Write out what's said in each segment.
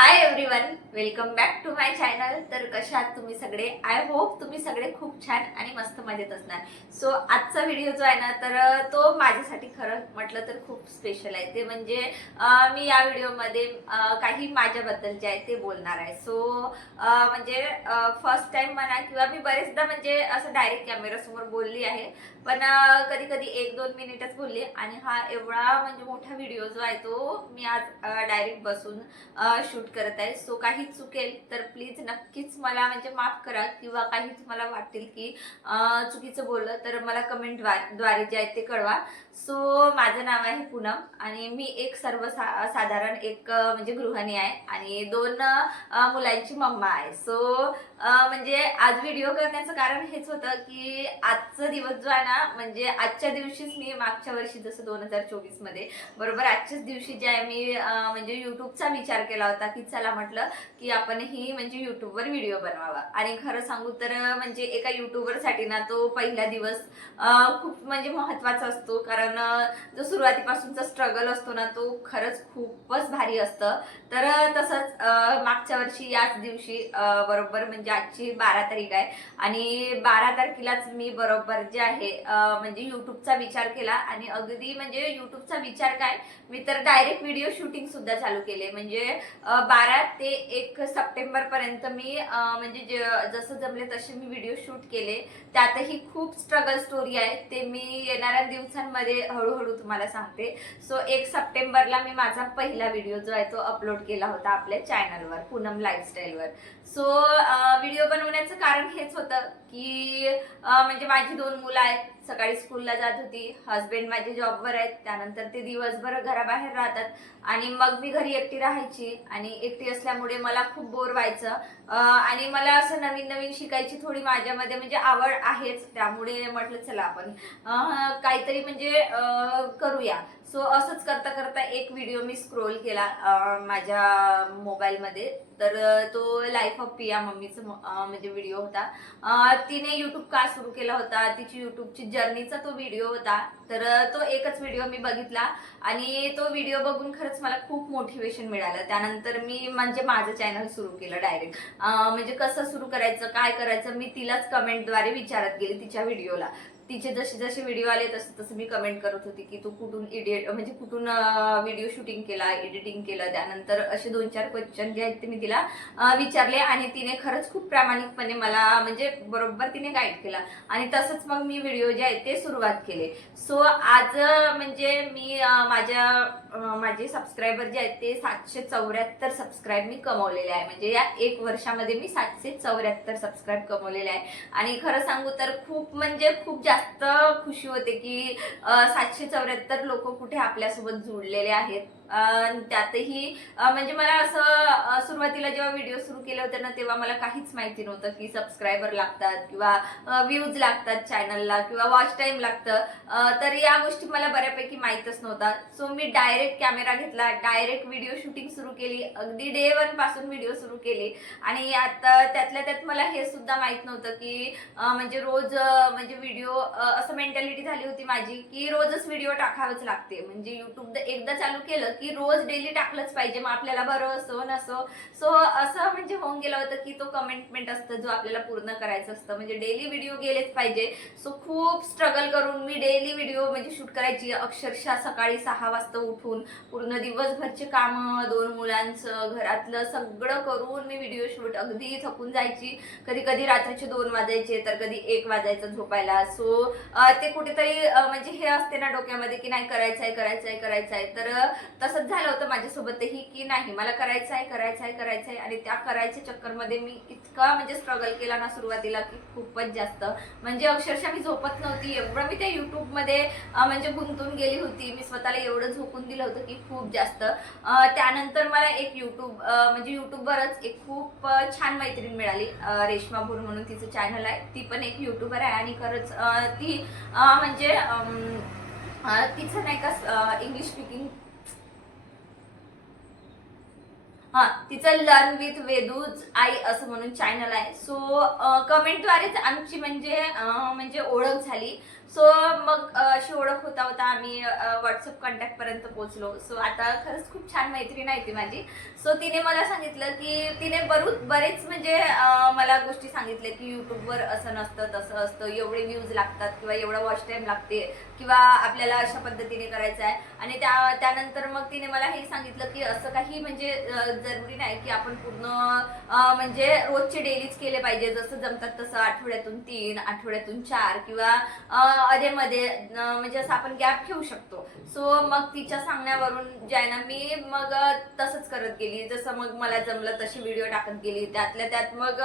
Hi everyone. Welcome back to my channel. तर कशा आहात तुम्ही सगळे? आय होप तुम्ही सगळे खूप छान आणि मस्त मजेत असणार. सो आजचा व्हिडिओ जो आहे ना तर तो माझ्यासाठी खरं म्हटलं तर खूप स्पेशल आहे. ते म्हणजे मी या व्हिडिओमध्ये काही माझ्याबद्दल जे आहे ते बोलणार आहे. सो म्हणजे फर्स्ट टाइम म्हणा किंवा मी बरेचदा म्हणजे असं डायरेक्ट कॅमेरासमोर बोलली आहे. पण कधी कधी एक दोन मिनिटच बोलली आणि हा एवढा म्हणजे मोठा व्हिडिओ जो आहे तो मी आज डायरेक्ट बसून शूट करत आहे. सो काही चुकेल तर प्लीज नक्कीच मला म्हणजे माफ करा किंवा काही तुम्हाला वाटेल की चुकीचं बोललं तर मला कमेंटद्वारे जे आहे ते कळवा. सो माझं नाव आहे पूनम आणि मी एक सर्व सा साधारण एक म्हणजे गृहिणी आहे आणि दोन मुलांची मम्मा आहे. सो म्हणजे आज व्हिडिओ करण्याचं कारण हेच होतं की आजचा दिवस जो आहे ना म्हणजे आजच्या दिवशीच मी मागच्या वर्षी जसं दोन हजार चोवीसमध्ये बरोबर आजच्याच दिवशी जे आहे मी म्हणजे युट्यूबचा विचार केला होता की चला म्हटलं की आपणही म्हणजे युट्यूबवर व्हिडिओ बनवावा. आणि खरं सांगू तर म्हणजे एका युट्यूबरसाठी ना तो पहिला दिवस खूप म्हणजे महत्त्वाचा असतो. कारण जो सुरुवातीपासूनचा स्ट्रगल असतो ना तो खरंच खूपच भारी असतं. तर तसंच मागच्या वर्षी याच दिवशी बरोबर म्हणजे आजची बारा तारीख आहे. आणि बारा तारखेलाच मी बरोबर जे आहे म्हणजे युट्यूबचा विचार केला. आणि अगदी म्हणजे युट्यूबचा विचार काय? मी तर डायरेक्ट व्हिडिओ शूटिंग सुद्धा चालू केले. म्हणजे बारा ते एक सप्टेंबर पर्यंत मी म्हणजे जसं जमले तसे मी व्हिडिओ शूट केले. त्यातही खूप स्ट्रगल स्टोरी आहे. ते मी येणाऱ्या दिवसांमध्ये हळूहळू तुम्हाला सांगते. सो एक सप्टेंबरला मी माझा पहिला व्हिडिओ जो आहे तो अपलोड केला होता आपल्या चॅनलवर पूनम लाईफस्टाईलवर. सो व्हिडिओ बनवण्याचं कारण हेच होतं की म्हणजे माझी दोन मुलं आहेत. सकाळी स्कूलला जात होती. हस्बंड माझे जॉबवर आहेत. त्यानंतर ते दिवसभर घराबाहेर राहतात. आणि मग मी घरी एकटी राहायची. आणि एकटी असल्यामुळे मला खूप बोर व्हायचं. आणि मला असं नवीन नवीन शिकायची थोडी माझ्यामध्ये म्हणजे आवड आहेच. त्यामुळे म्हटलं चला आपण काहीतरी म्हणजे करूया. सो असंच करता करता एक व्हिडिओ मी स्क्रोल केला माझ्या मोबाईलमध्ये तर तो लाईफ ऑफ पिया मम्मीचं म्हणजे व्हिडिओ होता. तिने यूट्यूब का सुरू केला होता? तिची यूट्यूबची जर्नीचा तो व्हिडिओ होता. तर तो एकच व्हिडिओ मी बघितला आणि तो व्हिडिओ बघून खरंच मला खूप मोटिवेशन मिळालं. त्यानंतर मी म्हणजे माझं चॅनल सुरू केलं डायरेक्ट म्हणजे कसं सुरू करायचं काय करायचं मी तिलाच कमेंटद्वारे विचारत गेले तिच्या व्हिडिओला तिचे जसे जसे व्हिडिओ आले तसे तसं मी कमेंट करत होती की तू कुठून इडिएट म्हणजे कुठून व्हिडिओ शूटिंग केला एडिटिंग केलं? त्यानंतर असे दोन चार क्वेश्चन जे आहेत ते मी तिला विचारले आणि तिने खरंच खूप प्रामाणिकपणे मला म्हणजे बरोबर तिने गाईड केला. आणि तसंच मग मी व्हिडिओ जे आहेत ते सुरुवात केले. सो आज म्हणजे मी माझ्या माझे सबस्क्रायबर जे आहेत ते सातशे चौऱ्याहत्तर सबस्क्राईब मी कमवलेले आहे. म्हणजे या एक वर्षामध्ये मी सातशे चौऱ्याहत्तर सबस्क्राईब कमवलेले आहे. आणि खरं सांगू तर खूप म्हणजे खूप जास्त खुशी होते की सातशे चौऱ्याहत्तर लोक कुठे आपल्यासोबत जुळलेले आहेत. त्यातही म्हणजे मला असं सुरुवातीला जेव्हा व्हिडिओ सुरू केले होते ना तेव्हा मला काहीच माहिती नव्हतं की सबस्क्रायबर लागतात किंवा व्ह्यूज लागतात चॅनलला किंवा वॉच टाईम लागतं. तर या गोष्टी मला बऱ्यापैकी माहीतच नव्हता. सो मी डायरेक्ट कॅमेरा घेतला डायरेक्ट व्हिडिओ शूटिंग सुरू केली. अगदी डे वनपासून व्हिडिओ सुरू केली. आणि आता त्यातल्या त्यात मला हे सुद्धा माहीत नव्हतं की म्हणजे रोज म्हणजे व्हिडिओ असं मेंटॅलिटी झाली होती माझी की रोजच व्हिडिओ टाकावंच लागते. म्हणजे युट्यूब एकदा चालू केलं की रोज डेली टाकलंच पाहिजे मग आपल्याला बरं असो नसो. सो असं म्हणजे होऊन गेलं होतं की तो कमिटमेंट असतं जो आपल्याला पूर्ण करायचं असतं. म्हणजे डेली व्हिडिओ गेलेच पाहिजे. सो खूप स्ट्रगल करून मी डेली व्हिडिओ म्हणजे शूट करायची. अक्षरशः सकाळी सहा वाजता उठून पूर्ण दिवसभरचे कामं दोन मुलांचं घरातलं सगळं करून मी व्हिडिओ शूट अगदी थकून जायची. कधी कधी रात्रीचे दोन वाजायचे तर कधी एक वाजायचं झोपायला. सो ते कुठेतरी म्हणजे हे असते ना डोक्यामध्ये की नाही करायचं आहे करायचं आहे करायचं आहे तर तसंच झालं होतं माझ्यासोबतही की नाही मला करायचं आहे करायचं आहे करायचं आहे आणि त्या करायच्या चक्करमध्ये मी इतका म्हणजे स्ट्रगल केला ना सुरुवातीला की खूपच जास्त. म्हणजे अक्षरशः मी झोपत नव्हती एवढं मी त्या यूट्यूबमध्ये म्हणजे गुंतून गेली होती. मी स्वतःला एवढं झोपून दिलं होतं की खूप जास्त. त्यानंतर मला एक यूट्यूब म्हणजे यूट्यूबवरच एक खूप छान मैत्रीण मिळाली अं, रेश्मा भूर म्हणून तिचं चॅनल आहे. ती पण एक यूट्यूबर आहे आणि खरंच ती म्हणजे तिचं नाही का इंग्लिश स्पीकिंग हा तिचं लर्न विथ वेदूज आई असं म्हणून चॅनल आहे. सो कमेंटद्वारेच आमची म्हणजे म्हणजे ओळख झाली. सो मग अशी ओळख होता होता आम्ही व्हॉट्सअप कॉन्टॅक्टपर्यंत पोचलो पोहोचलो. सो आता खरंच खूप छान मैत्रीण आहे ती माझी. सो तिने मला सांगितलं की तिने बरूच बरेच म्हणजे मला गोष्टी सांगितल्या की युट्यूबवर असं नसतं तसं असतं एवढे व्ह्यूज लागतात किंवा एवढा वॉच टाईम लागते किंवा आपल्याला अशा पद्धतीने करायचं आहे. आणि त्या त्यानंतर मग तिने मला हे सांगितलं की असं काही म्हणजे जरुरी नाही की आपण पूर्ण म्हणजे रोजचे डेलीच केले पाहिजे. जसं जमतात तसं आठवड्यातून तीन आठवड्यातून चार किंवा मध्ये म्हणजे असं आपण गॅप ठेवू शकतो. सो मग तिच्या सांगण्यावरून ज्यांना मी मग तसंच करत गेले. जसं मग मला जमलं तशी व्हिडिओ टाकत गेली. त्यातल्या त्यात मग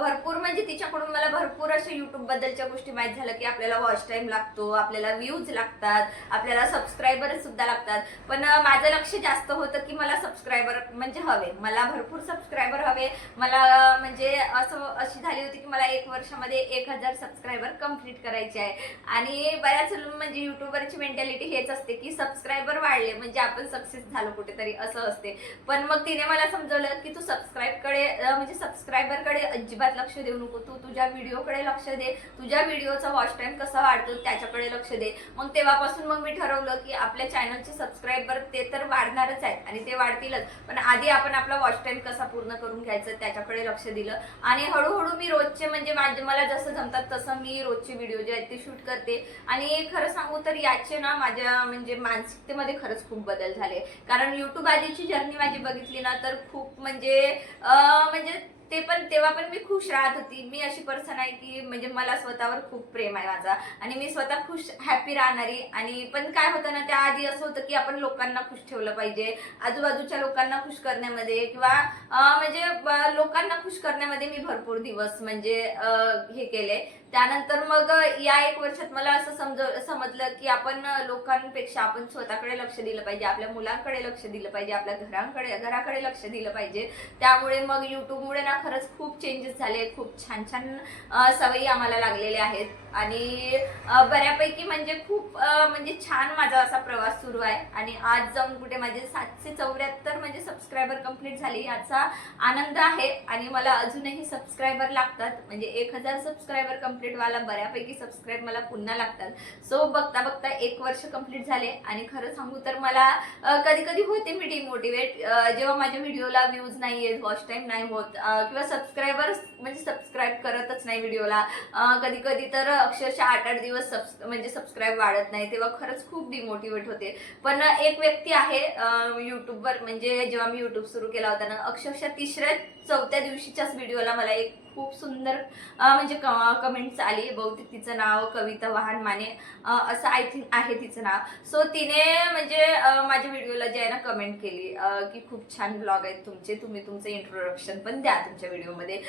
भरपूर म्हणजे तिच्याकडून मला भरपूर अशा युट्यूब बद्दलच्या गोष्टी माहीत झाल्या की आपल्याला वॉच टाइम लागतो आपल्याला व्ह्यूज लागतात आपल्याला सबस्क्रायबर सुद्धा लागतात. पण माझं लक्ष जास्त होतं की मला सबस्क्रायबर म्हणजे हवे. मला भरपूर सबस्क्रायबर हवे. मला म्हणजे असं अशी झाली होती की मला एक वर्षामध्ये एक हजार सबस्क्रायबर कंप्लीट करायचे आहे. आणि बऱ्याच म्हणजे युट्यूबरची मेंटॅलिटी हेच असते की सबस्क्रायबर वाढले म्हणजे आपण सक्सेस झालो कुठेतरी असं असते. पण मग तिने मला समजवलं की तू सबस्क्राईबकडे म्हणजे सबस्क्रायबरकडे अजिबात लक्ष देऊ नको. तू तुझ्या व्हिडिओकडे लक्ष दे. तुझ्या व्हिडिओचा वॉच टाईम कसा वाढतो त्याच्याकडे लक्ष दे. मग तेव्हापासून मग मी ठरवलं की आपल्या चॅनलचे सबस्क्रायबर ते तर वाढणारच आहेत आणि ते वाढतीलच. पण आधी आपण आपला वॉच टाईम कसा पूर्ण करून घ्यायचं त्याच्याकडे लक्ष दिलं. आणि हळूहळू मी रोजचे म्हणजे माझे मला जसं जमतात तसं मी रोजचे व्हिडिओ जे आहेत ते शूट करते. आणि खरं सांगू तर याचे ना माझ्या म्हणजे मानसिकतेमध्ये खरंच खूप बदल झाले. कारण युट्यूब आधीची जर्नी माझी बघितली ना तर खूप म्हणजे म्हणजे ते पण तेव्हा पण मी खुश राहत होती. मी अशी पर्सन आहे की म्हणजे मला स्वतःवर खूप प्रेम आहे माझा. आणि मी स्वतः खुश हॅपी राहणारी. आणि पण काय होतं ना त्या आधी असं होतं की आपण लोकांना खुश ठेवलं पाहिजे. आजूबाजूच्या लोकांना खुश करण्यामध्ये किंवा म्हणजे लोकांना खुश करण्यामध्ये मी भरपूर दिवस म्हणजे हे केले. त्यानंतर मग या एक वर्षात मला असं समज समजलं की आपण लोकांपेक्षा आपण स्वतःकडे लक्ष दिलं पाहिजे आपल्या मुलांकडे लक्ष दिलं पाहिजे आपल्या घरांकडे घराकडे लक्ष दिलं पाहिजे. त्यामुळे मग युट्यूबमुळे ना खरंच खूप चेंजेस झाले खूप छान छान सवयी आम्हाला लागलेल्या आहेत. आणि बऱ्यापैकी म्हणजे खूप म्हणजे छान माझा असा प्रवास सुरू आहे. आणि आज जाऊन कुठे माझे सातशे चौऱ्याहत्तर म्हणजे सबस्क्रायबर कंप्लीट झाले याचा आनंद आहे. आणि मला अजूनही सबस्क्रायबर लागतात. म्हणजे एक हजार सबस्क्रायबर कंप्लीट व्हायला बऱ्यापैकी सबस्क्राईब मला पुन्हा लागतात. सो बघता बघता एक वर्ष कंप्लीट झाले. आणि खरं सांगू तर मला कधी कधी होते मी डिमोटिवेट जेव्हा माझ्या व्हिडिओला व्ह्यूज नाही आहेत वॉच टाईम नाही होत किंवा सबस्क्रायबर म्हणजे सबस्क्राईब करतच नाही व्हिडिओला कधी कधी तर अक्षरशः आठ आठ दिवस सबस म्हणजे सबस्क्राईब वाढत नाही तेव्हा खरंच खूप डिमोटिवेट होते. पण एक व्यक्ती आहे यूट्यूबवर म्हणजे जेव्हा मी यूट्यूब सुरू केला होता ना अक्षरशः तिसऱ्या चौथ्या दिवशीच्याच व्हिडिओला मला एक खूप सुंदर म्हणजे म्हणजे कमेंट्स आली. बहुतेक तिचं नाव कविता वाहन माने असं आय थिंक आहे तिचं नाव. सो तिने म्हणजे माझ्या व्हिडिओला जे आहे ना कमेंट केली की खूप छान ब्लॉग आहेत तुमचे. तुम्ही तुमचं इंट्रोडक्शन पण द्या तुमच्या व्हिडिओमध्ये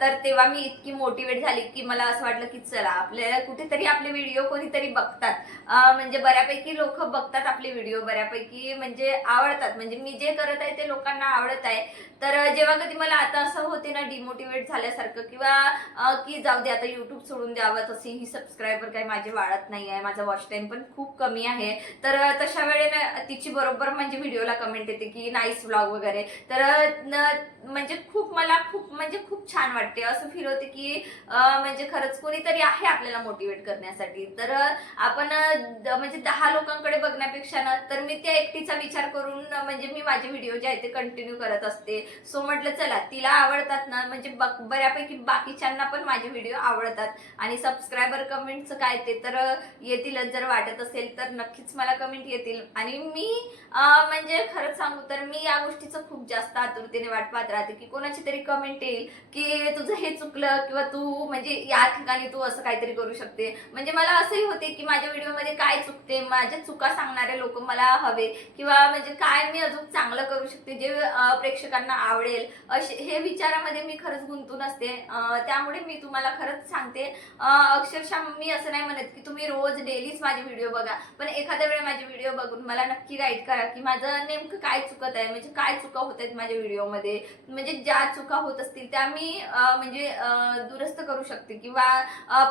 तर तेव्हा मी इतकी मोटिवेट झाली की मला असं वाटलं की चला आपल्याला कुठेतरी आपले व्हिडिओ कोणीतरी बघतात. म्हणजे बऱ्यापैकी लोक बघतात आपले व्हिडिओ बऱ्यापैकी म्हणजे आवडतात. म्हणजे मी जे करत आहे ते लोकांना आवडत आहे. तर जेव्हा कधी मला आता असं होते ना डिमोटिवेट झाल्यासारखं किंवा की जाऊ दे आता युट्यूब सोडून द्यावं तसेही सबस्क्रायबर काही माझे वाढत नाही आहे माझा वॉच टाईम पण खूप कमी आहे. तर तशा वेळेला तिची बरोबर म्हणजे व्हिडिओला कमेंट येते की नाईस व्लॉग वगैरे. तर म्हणजे खूप मला खूप म्हणजे खूप छान वाटते. असं फील होते की म्हणजे खरंच कोणीतरी आहे आपल्याला मोटिवेट करण्यासाठी. तर आपण द- म्हणजे दहा लोकांकडे बघण्यापेक्षा ना तर मी त्या एकटीचा विचार करून म्हणजे मी माझे व्हिडिओ जे आहेत ते कंटिन्यू करत असते. सो म्हटलं चला तिला आवडतात ना म्हणजे बक- बऱ्यापैकी बाकीच्यांना पण माझे व्हिडिओ आवडतात. आणि सबस्क्रायबर कमेंटचं काय ते तर येतीलच जर वाटत असेल तर नक्कीच मला कमेंट येतील. आणि मी म्हणजे खरंच सांगू तर मी या गोष्टीचं खूप जास्त आतुरतेने वाट पाहत. राहते की कोणाची तरी कमेंट येईल की तुझं हे चुकलं किंवा तू म्हणजे या ठिकाणी तू असं काहीतरी करू शकते. म्हणजे मला असंही होते की माझ्या व्हिडिओमध्ये काय चुकते माझ्या चुका सांगणारे लोक मला हवे किंवा म्हणजे काय मी अजून चांगलं करू शकते जे प्रेक्षकांना आवडेल असे हे विचारामध्ये मी खरंच गुंतून असते. त्यामुळे मी तुम्हाला खरंच सांगते अक्षरशः मी असं नाही म्हणत की तुम्ही रोज डेलीच माझे व्हिडिओ बघा पण एखाद्या वेळी माझे व्हिडिओ बघून मला नक्की गाईड करा की माझं नेमकं काय चुकत आहे म्हणजे काय चुका होत आहेत माझ्या व्हिडिओमध्ये म्हणजे ज्या चुका होत असतील त्या मी म्हणजे दुरुस्त करू शकते किंवा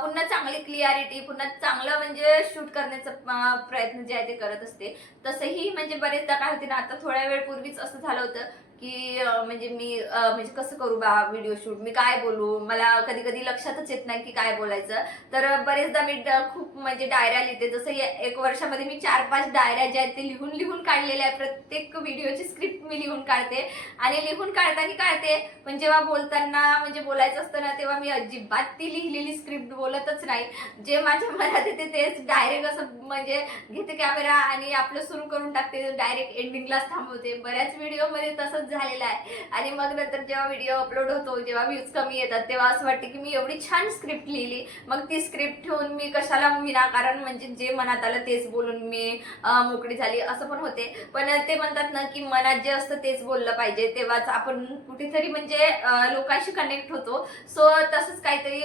पुन्हा चांगली क्लिअरिटी पुन्हा चांगलं म्हणजे शूट करण्याचा प्रयत्न जे आहे ते करत असते. तसंही म्हणजे बरेचदा काय होते ना आता थोड्या वेळ पूर्वीच असं झालं होतं की म्हणजे मी म्हणजे कसं करू बा व्हिडिओ शूट मी काय बोलू? मला कधी कधी लक्षातच येत नाही की काय बोलायचं. तर बरेचदा मी ड- खूप म्हणजे डायऱ्या लिहिते. जसं एक वर्षामध्ये मी चार पाच डायऱ्या ज्या आहेत ते लिहून लिहून काढलेल्या आहे प्रत्येक व्हिडिओची स्क्रिप्ट मी लिहून काढते. आणि लिहून काढताना काढते. पण जेव्हा बोलताना म्हणजे बोलायचं असतं ना तेव्हा मी अजिबात ती लिहिलेली स्क्रिप्ट बोलतच नाही. जे माझ्या मनात येते तेच डायरेक्ट असं म्हणजे घेते कॅमेरा आणि आपलं सुरू करून टाकते. डायरेक्ट एंडिंगलाच थांबवते. बऱ्याच व्हिडिओमध्ये तसंच झालेला आहे. आणि मग नंतर जेव्हा व्हिडिओ अपलोड होतो जेव्हा व्ह्यूज कमी येतात तेव्हा असं वाटतं की मी एवढी छान स्क्रिप्ट लिहिली. मग ती स्क्रिप्ट ठेवून मी कशाला विनाकारण म्हणजे जे मनात आलं तेच बोलून मी मोकळी झाली. असं पण होते. पण ते म्हणतात ना की मनात जे असतं तेच बोललं पाहिजे. तेव्हाच आपण कुठेतरी म्हणजे लोकांशी कनेक्ट होतो. सो तसंच काहीतरी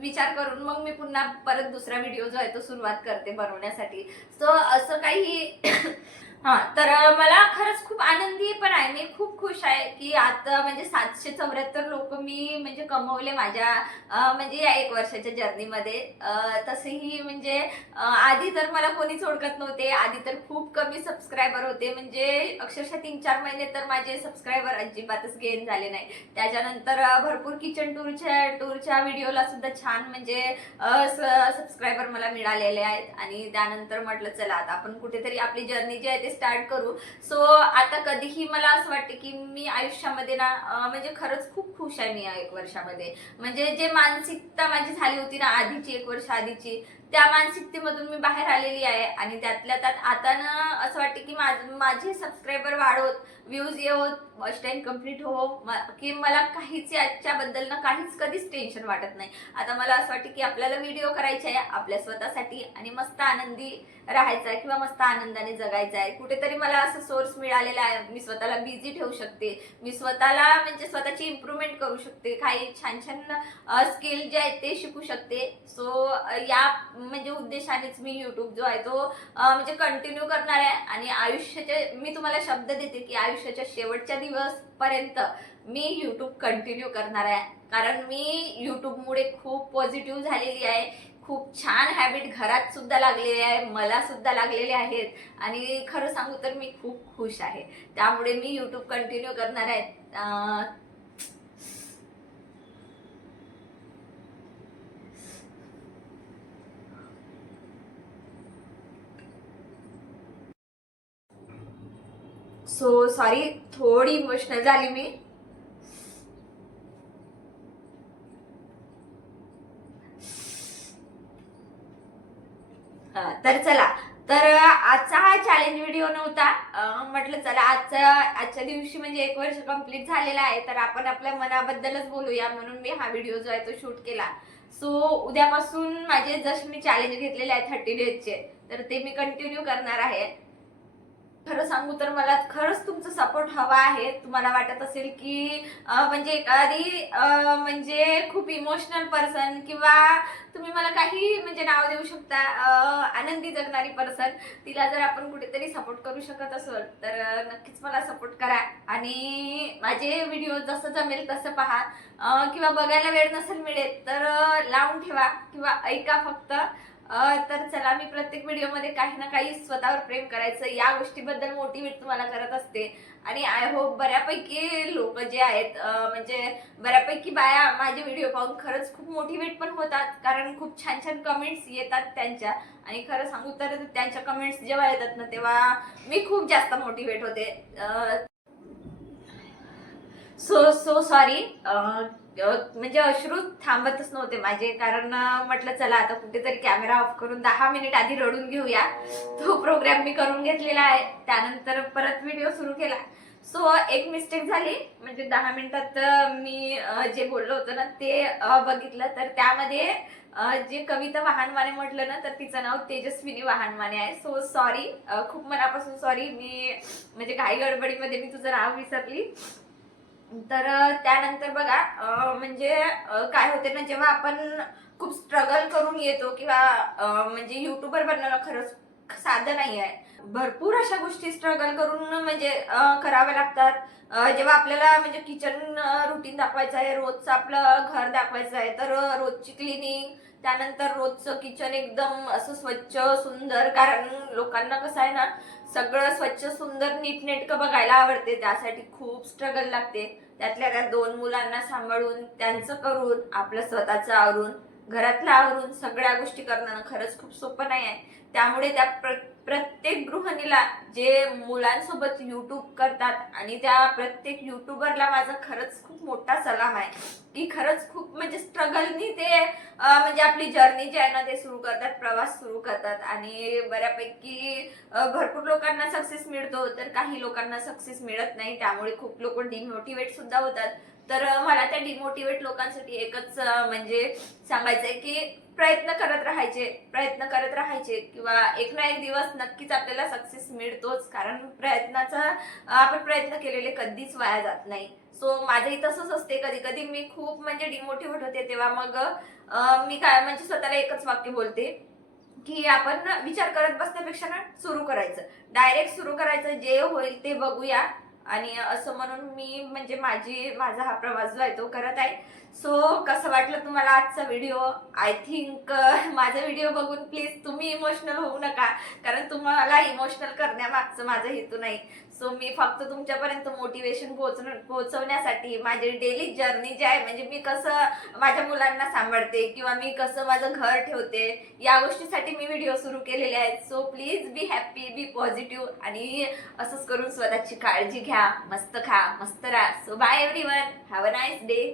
विचार करून मग मी पुन्हा परत दुसरा व्हिडिओ जो आहे तो सुरुवात करते बनवण्यासाठी. सो असं काही हा तर मला खरंच खूप आनंदी पण आहे. मी खूप खुश आहे की आता म्हणजे सातशे चौऱ्याहत्तर लोक मी म्हणजे कमवले माझ्या म्हणजे या एक वर्षाच्या जर्नीमध्ये तसेही म्हणजे आधी तर मला कोणीच ओळखत नव्हते. आधी तर खूप कमी सबस्क्रायबर होते. म्हणजे अक्षरशः तीन चार महिने तर माझे सबस्क्रायबर अजिबातच गेन झाले नाही. त्याच्यानंतर भरपूर किचन टूरच्या टूरच्या व्हिडिओला सुद्धा छान म्हणजे सबस्क्रायबर मला मिळालेले आहेत. आणि त्यानंतर म्हटलं चला आता आपण कुठेतरी आपली जर्नी जी आहे ते स्टार्ट करू. सो आता कधीही मला असं वाटतं की मी आयुष्यामध्ये ना म्हणजे खरंच खूप खुश आहे मी या एक वर्षामध्ये. म्हणजे जे मानसिकता माझी झाली होती ना आधीची एक वर्ष आधीची त्या मानसिकतेमधून मी बाहेर आलेली आहे. आणि त्यातल्या त्यात आता ना असं वाटतं की माझ- माझे सबस्क्रायबर वाढवत व्ह्यूज येवो वॉच टाईम कंप्लीट हो की मला काहीच याच्याबद्दल ना काहीच कधीच टेन्शन वाटत नाही. आता मला असं वाटतं की आपल्याला व्हिडिओ करायचे आहे आपल्या स्वतःसाठी आणि मस्त आनंदी राहायचं आहे किंवा मस्त आनंदाने जगायचं आहे. कुठेतरी मला असं सोर्स मिळालेला आहे मी स्वतःला बिझी ठेवू शकते. मी स्वतःला म्हणजे स्वतःची इम्प्रूव्हमेंट करू शकते. काही छान छान स्किल जे आहेत ते शिकू शकते. सो या म्हणजे उद्देशानेच मी युट्यूब जो आहे तो म्हणजे कंटिन्यू करणार आहे. आणि आयुष्याचे मी तुम्हाला शब्द देते की आयुष्याच्या शेवटच्या दिवस पर्यंत मी यूट्यूब कंटिन्यू करणार आहे. कारण मी यूट्यूबमुळे खूप पॉझिटिव्ह झालेली आहे. खूप छान हॅबिट घरात सुद्धा लागलेली आहे. मला सुद्धा लागलेले आहेत. आणि खरं सांगू तर मी खूप खुश आहे. त्यामुळे मी यूट्यूब कंटिन्यू करणार आहे. सो सॉरी थोडी इमोशनल झाली मी. तर चला. तर आजचा हा चॅलेंज व्हिडिओ नव्हता. म्हटलं चला आजचा आजच्या दिवशी म्हणजे एक वर्ष कंप्लीट झालेला आहे तर आपण आपल्या मनाबद्दलच बोलूया म्हणून मी हा व्हिडिओ जो आहे तो शूट केला. सो उद्यापासून माझे जस्ट मी चॅलेंज घेतलेले आहे थर्टी डेजचे तर ते मी कंटिन्यू करणार आहे. खरं सांगू तर मला खरंच तुमचा सपोर्ट हवा आहे. तुम्हाला वाटत असेल की म्हणजे एखादी म्हणजे खूप इमोशनल पर्सन किंवा तुम्ही मला काही म्हणजे नाव देऊ शकता आनंदी जगणारी पर्सन तिला जर आपण कुठेतरी सपोर्ट करू शकत असेल तर नक्कीच मला सपोर्ट करा. आणि माझे व्हिडिओ जसं जमेल तसं पहा. किंवा बघायला वेळ नसेल मिळेल तर लावून ठेवा. किंवा ऐका फक्त. तर चला मी प्रत्येक व्हिडिओमध्ये काही ना काही स्वतःवर प्रेम करायचं या गोष्टीबद्दल मोटिवेट तुम्हाला करत असते. आणि आय होप बऱ्यापैकी लोक जे आहेत म्हणजे बऱ्यापैकी बाया माझे व्हिडिओ पाहून खरंच खूप मोटिवेट पण होतात. कारण खूप छान छान कमेंट्स येतात त्यांच्या. आणि खरं सांगू तर त्यांच्या कमेंट्स जेव्हा येतात ना तेव्हा मी खूप जास्त मोटिवेट होते. सो सो सॉरी म्हणजे अश्रू थांबतच नव्हते माझे कारण म्हटलं चला आता कुठेतरी कॅमेरा ऑफ करून दहा मिनिट आधी रडून घेऊया. तो प्रोग्राम मी करून घेतलेला आहे. त्यानंतर परत व्हिडिओ सुरू केला. सो एक मिस्टेक झाली. म्हणजे दहा मिनिटात मी जे बोललो होतं ना ते बघितलं. तर त्यामध्ये जे कविता वाहनमाने म्हटलं ना तर तिचं नाव तेजस्विनी वाहनमाने आहे. सो सॉरी खूप मनापासून सॉरी मी म्हणजे काही गडबडीमध्ये मी तुझं नाव विसरली. तर त्यानंतर बघा म्हणजे काय होते ना जेव्हा आपण खूप स्ट्रगल करून येतो किंवा म्हणजे युट्यूबर बनणं खरंच साधं नाही आहे. भरपूर अशा गोष्टी स्ट्रगल करून म्हणजे कराव्या लागतात. जेव्हा आपल्याला म्हणजे किचन रुटीन दाखवायचं आहे रोजचं आपलं घर दाखवायचं आहे तर रोजची क्लिनिंग त्यानंतर रोजचं किचन एकदम असं स्वच्छ सुंदर कारण लोकांना कसं आहे ना सगळं स्वच्छ सुंदर नीटनेटकं बघायला आवडते त्यासाठी खूप स्ट्रगल लागते. त्यातल्या त्या दोन मुलांना सांभाळून त्यांचं करून आपलं स्वतःचं आवरून घरातलं आवरून सगळ्या गोष्टी करणं खरंच खूप सोपं नाही आहे. त्यामुळे त्या प्र प्रत्येक गृहिणीला जे मुलांसोबत युट्यूब करतात आणि त्या प्रत्येक युट्यूबरला माझा खरंच खूप मोठा सलाम आहे. की खरंच खूप म्हणजे स्ट्रगलनी ते म्हणजे आपली जर्नी जी आहे ना ते सुरू करतात प्रवास सुरू करतात. आणि बऱ्यापैकी भरपूर लोकांना सक्सेस मिळतो तर काही लोकांना सक्सेस मिळत नाही. त्यामुळे खूप लोक डिमोटिवेट सुद्धा होतात. तर मला त्या डिमोटिवेट लोकांसाठी एकच म्हणजे म्हणजे सांगायचंय की प्रयत्न करत राहायचे प्रयत्न करत राहायचे किंवा एक ना एक दिवस नक्कीच आपल्याला सक्सेस मिळतोच. कारण प्रयत्नाचा आपण प्रयत्न केलेले कधीच वाया जात नाही. सो माझंही तसंच असते. कधी कधी मी खूप म्हणजे डिमोटिवेट होते. तेव्हा मग मी काय म्हणजे स्वतःला एकच वाक्य बोलते की आपण विचार करत बसण्यापेक्षा ना सुरू करायचं. डायरेक्ट सुरू करायचं. जे होईल ते बघूया. आणि असं म्हणून मी म्हणजे माझी माझा हा प्रवास जो आहे तो करत आहे. सो कसं वाटलं तुम्हाला आजचा व्हिडिओ आय थिंक माझा व्हिडिओ बघून प्लीज तुम्ही इमोशनल होऊ नका. कारण तुम्हाला इमोशनल करण्यामागचं माझा हेतू नाही. सो मी फक्त तुमच्यापर्यंत मोटिवेशन पोहोचण पोहोचवण्यासाठी माझी डेली जर्नी जी आहे म्हणजे मी कसं माझ्या मुलांना सांभाळते किंवा मी कसं माझं घर ठेवते या गोष्टीसाठी मी व्हिडिओ सुरू केलेले आहेत. So please be happy be positive आणि असंच करून स्वतःची काळजी घ्या मस्त खा मस्त राहा. So bye everyone have a nice day